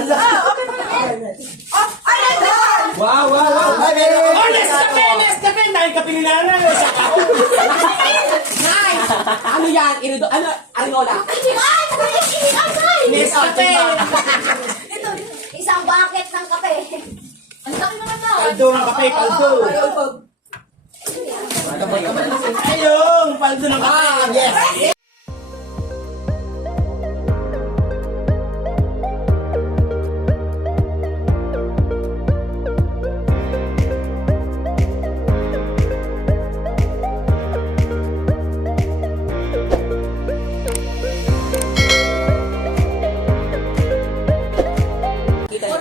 Okay mo yan. Ay, Wow, wow, wow. Oh, Nescafe! Dahil ka pinilala na sa ako. nice! Ano yan? Ano? Arinola? Nescafe! Ito, isang bucket ng kape. Ang laki naman na. Paldo ng kape, paldo. Ayun, paldo ng kape. Yes.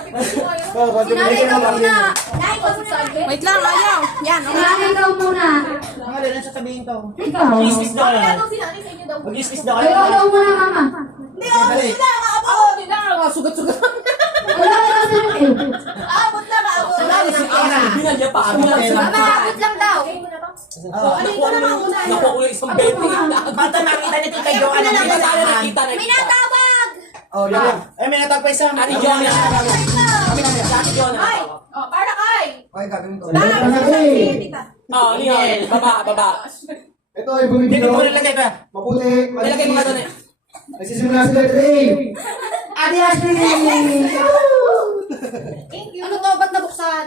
Sinanay ka muna. Nay, ikaw muna. Wait lang, ayaw. Yan, okay. Sinanay ka muna. Mga lang sa tabihin to. Ikaw. Mag-iskis daw yan. Sinanay sa inyo daw. Mag-iskis daw Ikaw kayo. daw muna, mama. Hindi, okay na. Makabot. Hindi na. Sugat-sugat. Wala ka sa akin. Abot na, abot. Binalya pa. Mama, abot lang daw. Ano ito naman una? Naku, ulit isang bete. Bata nakita ni Tita Jo. Ano Hindi na tayo nakita. May natawag. Oh, yun. Ay, may natagpay sa Ate Jonah. Ate Jonah. Ay, para kay. Ay, gagawin ko. Oh, ano yun? Baba. Ito ay bumibig Dito mo ko. nilagay ba? Mabuti. Nilagay mo nga doon eh. Nagsisimula si Letter A. Ate Ashley! Ano to? Ba't nabuksan?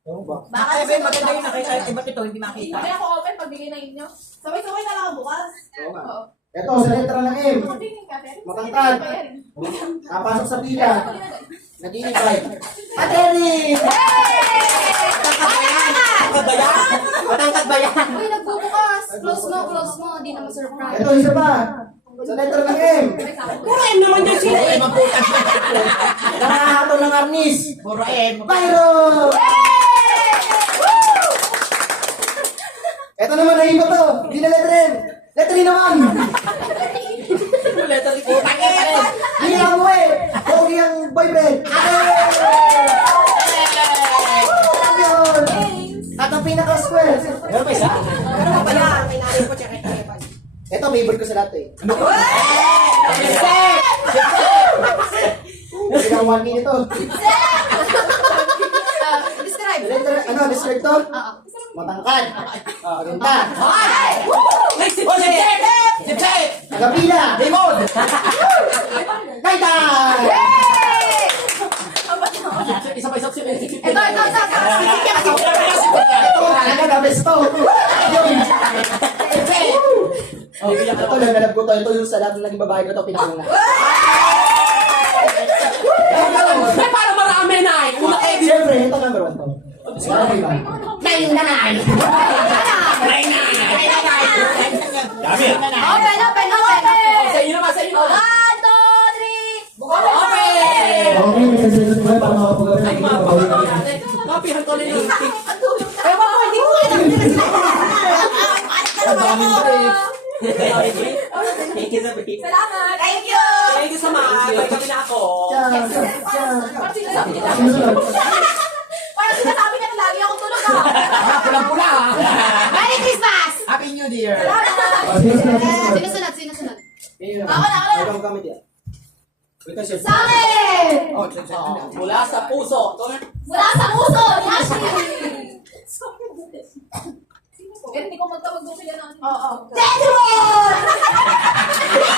Ano ba? Baka Ay, ba, maganda yung nakita. Iba't ito, hindi makita. Kaya ako open pagbigay na inyo. Sabay-sabay na lang ako bukas. Oo nga. Oo. Ito, sa letra ng M. Makatingin ka, Ter. Matangkad. Napasok sa pila. Nag-iibay. Ate Erin! Matangkad ba yan? Matangkad ba yan? Uy, nagbubukas. Close mo. Hindi na ma-surprise. Ito, isa pa. Sa letra ng M. Puro M naman yan sila eh. Nakahato ng arnis. Puro M. Byro! Ito naman na iba to. Hindi na letra M. Letra E naman. Letter ko. Hindi na mo eh. Pogi ang boyfriend. Champion. At ang pinaka-square. Meron pa isa? Ano pa pala? May narin ko tsaka kaya pa. Ito, favorite ko sa lahat eh. Hindi na 1 minute to. Describe. Describe to? Matangkad. Ganda. Ay, si Pep! Si Pep! Nagapila. Limon! Kaita! Isa pa isa si Ito. Ito, talaga na best to. Oh, biyak Ito lang, nalab ko to. Ito yung sa lahat ng naging babae ko to, pinakuna. Ay, para marami na eh. Una kayo. Siyempre, ito number 1 to. Nine na nine. Dami ah. Open. Sa inyo naman, sa inyo. 1, 2, 3. Open! Okay, may sasagot mo para makapagawa Ay, ng mga ito. kapihan ko rin yung stick. Ay, mama, hindi ko alam. Ang daming trip. Thank you, Sabi. Salamat! Thank you. Thank you so much. May kami na ako. Sinusunod. Parang sinasabi niya na lagi akong tulog ah. Pulang-pula ah. Merry Christmas. Happy New Year! Sinusunod. Sinusunod. Ako na. Ikaw gamit yan. Sa akin. Oh, Mula sa puso. Mula sa puso. ni Ashley. Pero hindi ko magtawag doon sila ng... Oo. Dedron!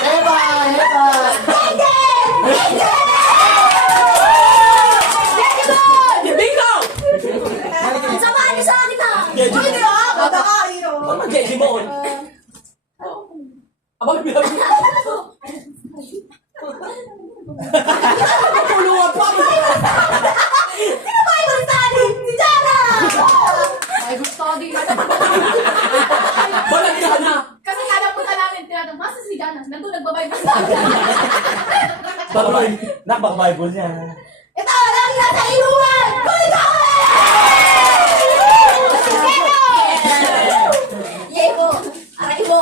Heba! Heba! Bingo! Samahan niyo sa akin ha. Jeju. Uy, bata ka, hero. Ano Jeju mo? Abang bilang. Tulungan pa. Sino ba yung study? Si Jana! Bible study. Balag ka na. Kasi kada punta namin, tinatanong, masa si Jana? Nandun nagbabible study. Nakapag-Bible niya. Ito, lagi nasa inuman! Kulit ako! Yebo! Aray mo!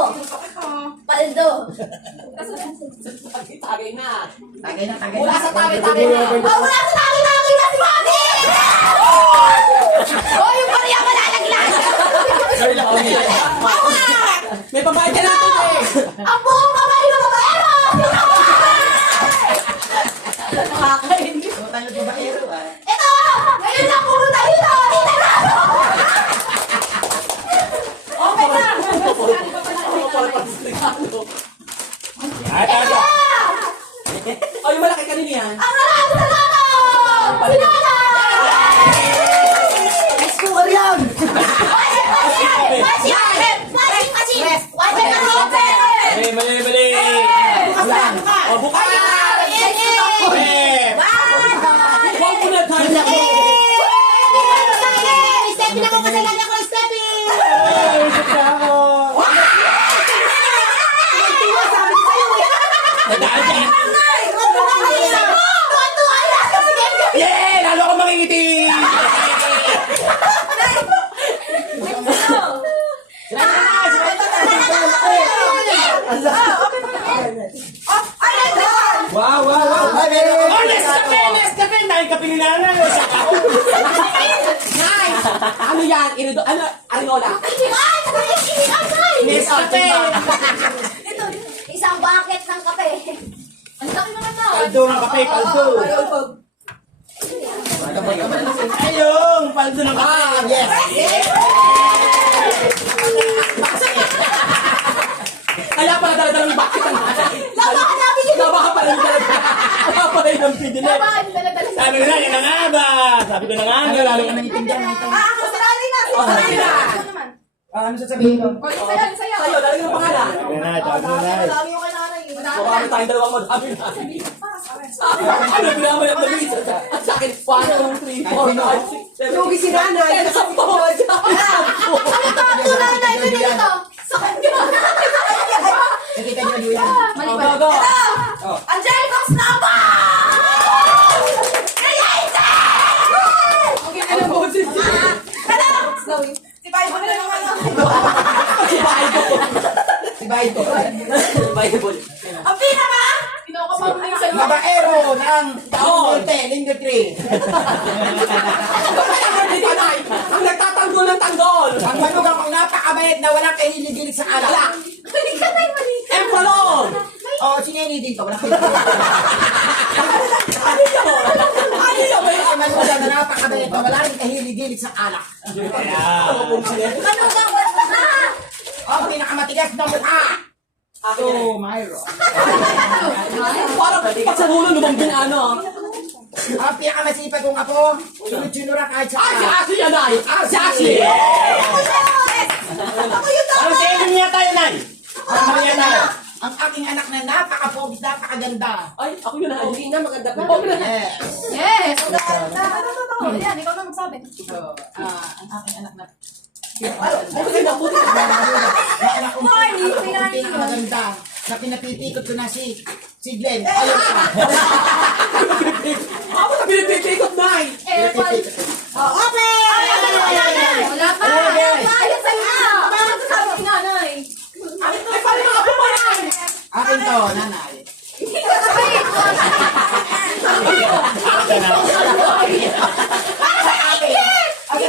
Paldo! Tagay na. Tagay na. Mula sa tagay na. Wala sa laki-laki na si Mami! Oh, yung pariya malalaglag! May babayad ka natin eh. Ang buong kamay ng babaero! Nakakain. Ay, tayo. Oh, yung malaki kanina yan. Ang harap sa lolo! Si Lola! Score yan! Mali. O, bukas. Huwag mo na tayo. Yeah! Lalo akong makingiti! Wow! Ay, meron! Oh, Nescafe! Nahin nilalala yun. Nay! Ano yan? Ano? Arinola? Nescafe! Ito, isang bucket ng kape. Ang laki naman na. Paldo ng kape, paldo. Ayun, paldo ng kape. Yes! Kaya pala dala-dala ng bakit ang Labahan namin yun! Labahan pala yung dala. Labahan pala yung pinili. Labahan yung dala-dala. Sabi ko na, yan na nga ba? Sabi ko na nga. Lalo ka naiintindihan ng ito. Ako sa lali na! Oh, sige na. Ito naman. Ano sasabihin ko? O, yung sayo, yung sayo. Sa'yo, lalagyan ng pangalan. Sabi na, sabi na. Lagi yung kay nanay. Mukha kami tayong dalawang madami na. Ano, pinamayat na minsan. At sa akin, 1, 2, 3, 4, 5, 6, 7, Lugi si nanay. 10, 10. Ano to? Ito nanay! Ito dito! Sa kanya! Nakita niyo yun yan? Mali Oh, ba? go, go. Oh. Angelicos Napa! Okay, alam mo. Slowly. Si Pai, ano naman ako? Si Bible. Si Baito. Si Bible. Ang pinaka! Kinuha pa mo yung sayo. Babaero ng Taon. Linger 3. Ang nagtatanggol ng tanggol. Ang manugang ang napakabait na walang kahiligilig sa alak. Mali ka tayo, mali ka. Emperor. Oo, sineni dito. Walang kahiligilig. Ano yun? Ano yun? Ang manugang na napakabait na walang kahiligilig sa alak. Manugang wala na! Ang pinakamatigas na mukha. So, Myro. Parang pag sa hulo lumambing ano. Ang pinakamasipag kong apo, sunod-sunura kahit sa Ay, si alak. Ashley yan ay. Si Ashley. Ano sa inyo niya tayo, Nay? Ano niya tayo? Ang aking anak na napaka-pogs, napakaganda. Ay, ako yun na. Hindi na maganda pa. Okay na. Yes. Yes! Yan, ikaw na magsabi. So, ang aking anak na Ay, na puti. anak kong Morning, pinakamaganda na pinapitikot ko na si Glenn. Ayun pa. Ako na pinipitikot na eh. Airpal. Open! Wala pa. Wala pa. Ayun sa'yo na. Bakit sabi ni nanay? Ay, paano mga po pala? Akin to, nanay. Open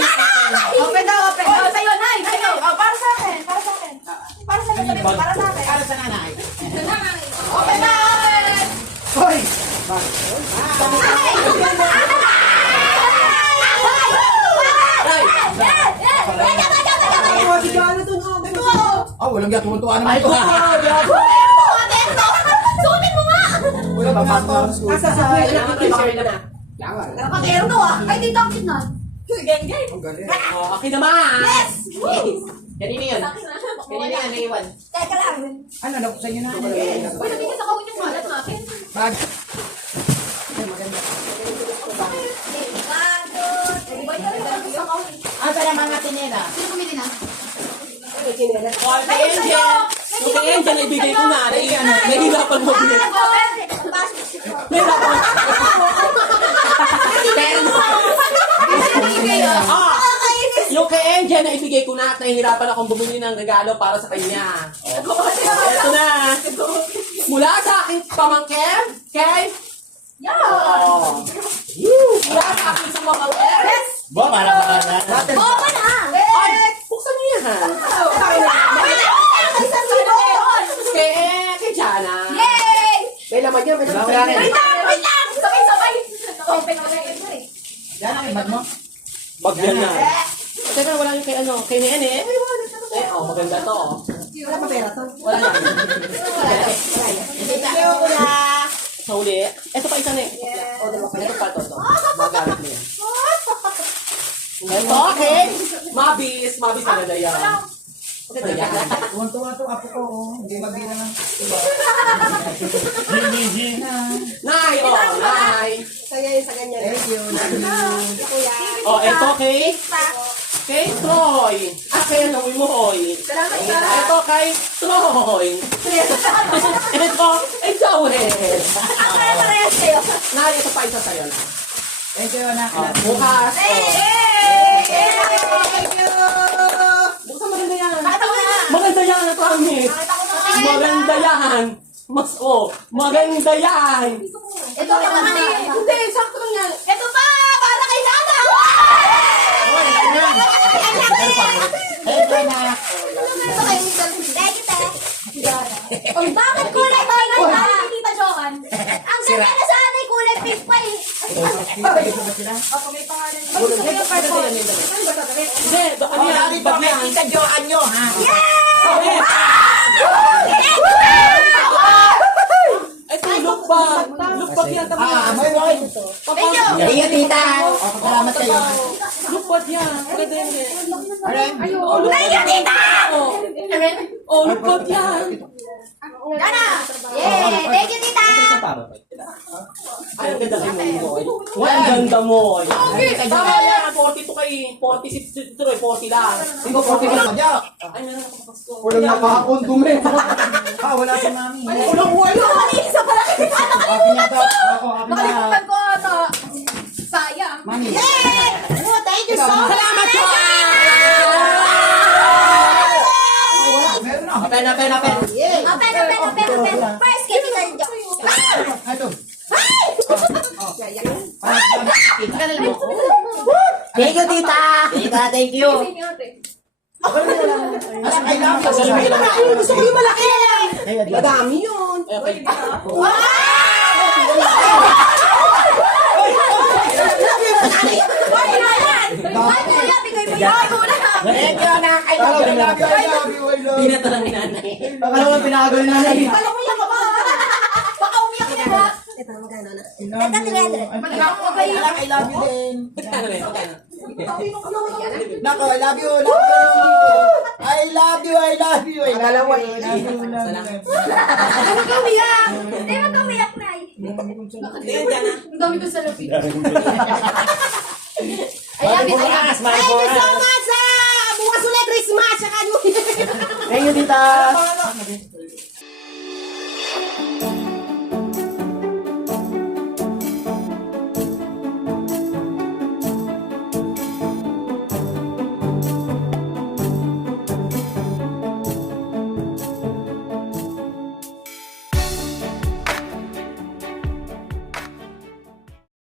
daw, open. Oh, sa'yo, nay. Sa'yo. Oh, para sa akin, para sa akin. Para sa akin, para sa akin. Para sa nanay. Open na, open! Hoy! Oh, walang gatuwan-tuwa naman Ay, ito. Suotin mo nga! Walang gatuwan sa school. Nakakero Ay, dito ang kitna. Gang, gang. Okay naman. Yes! Kanina yun. Kanina yan, naiwan. Teka lang. Ano, nabuksan nyo na. Uy, nabigyan sa kawin yung malat natin. Bag. Asa naman natin nila? Sino kumili na? Oh, kay Angel. Yung kay Angel, naibigay ko na. Nahihirapan mo bigay. Nahihirapan mo. Yung kay Angel, naibigay ko na at nahihirapan akong bumili ng regalo para sa kanya. Ito na. Mula sa aking pamangkin, kay... Oh. Mula sa aking pamangkin. Bo, para ka na. Open na! Ay, buksan niyo yan. Kay Jana. Yay! May laman niya, may laman Wala niya. rin. Wait lang! Sabay-sabay. Open na lang. Yan ang ibag mo. Bagyan na. Teka, wala yung kay ano, kay Nene. Oh, maganda to. Wala pa pera to. Wala na. Hindi uli. Ito pa isa na eh. Ito pa, ito. Magamit mo yan. Ito, okay. Mabis maganda yan. Maganda yan. Tuwan-tuwa to, apo ko, oh. Hindi mabilang ng Nay, Nay. Kaya yun sa ganyan. Thank you, love you. Kuya. Ito, okay. Kay Troy. Kaya nawi mo, oy. Salamat ka. Ito kay Troy. Ito, ay Joel. Ang parehas kayo. Nay, ito pa isa sa'yo na. Thank you, anak. Bukas. Thank you. Bukas maganda yan. Pakita mo na. Maganda yan, I promise. Pakita ko na. Maganda yan. Maganda yan. Ito pa naman eh. Hindi, sakto lang yan. Ito pa! Para kay Nana! Thank you, anak. Ito kay Thank you, te. Bakit kulay pink na? Tita Joan. Ang ganda na sana ay kulay pink pa eh. Ito ba sila? Opo, may pangalan. Hindi, ano yan? Dito kay Tita Joan nyo, ha? Ito, lupag. Lupag yan. Amoy mo. Thank you, tita. Salamat kayo. Lupag yan. Maganda yan eh. Alright. Thank you, tita! Lupag yan. Nana! Yeah! Thank you, tita! Ay, ang ganda mo. Ang ganda mo. Tama yan. 42 kay 46. Ito 40 lang. Hindi ko 40 lang. Ay, meron ako papasko. Walang nakahapon dumi. Wala si mami. Walang wala. Isa pala kay Nana! Happy na to. Ako, happy na. Nakalimutan ko ata. Sayang. Mami. Oh, thank you so much! Salamat po. Meron na. Apen. Open. First, kay Tita Jo. Ito. Thank you, tita. Thank you. Ay, love you. Gusto ko yung malaki. Madami yun. Okay. Ay, kuya, bigay mo yun. Thank you, anak. I love you, I love you, I love you, I love you. Pinata lang ni nanay. Akala mo pinakagawin na na. Baka umiyak ka ba? Baka umiyak ka ba? Ito naman gano'n na. I love you. I love you din. Magkano rin? Magkano? Nako, I love you, love you. I love you, I love you. I love you, I love you, love you. Huwag ka umiyak. Hindi, huwag ka umiyak, Nay. Hindi, yan na. Ang dami ko sa lapit. Thank you so much, bukas ulit Christmas. Thank you, tita.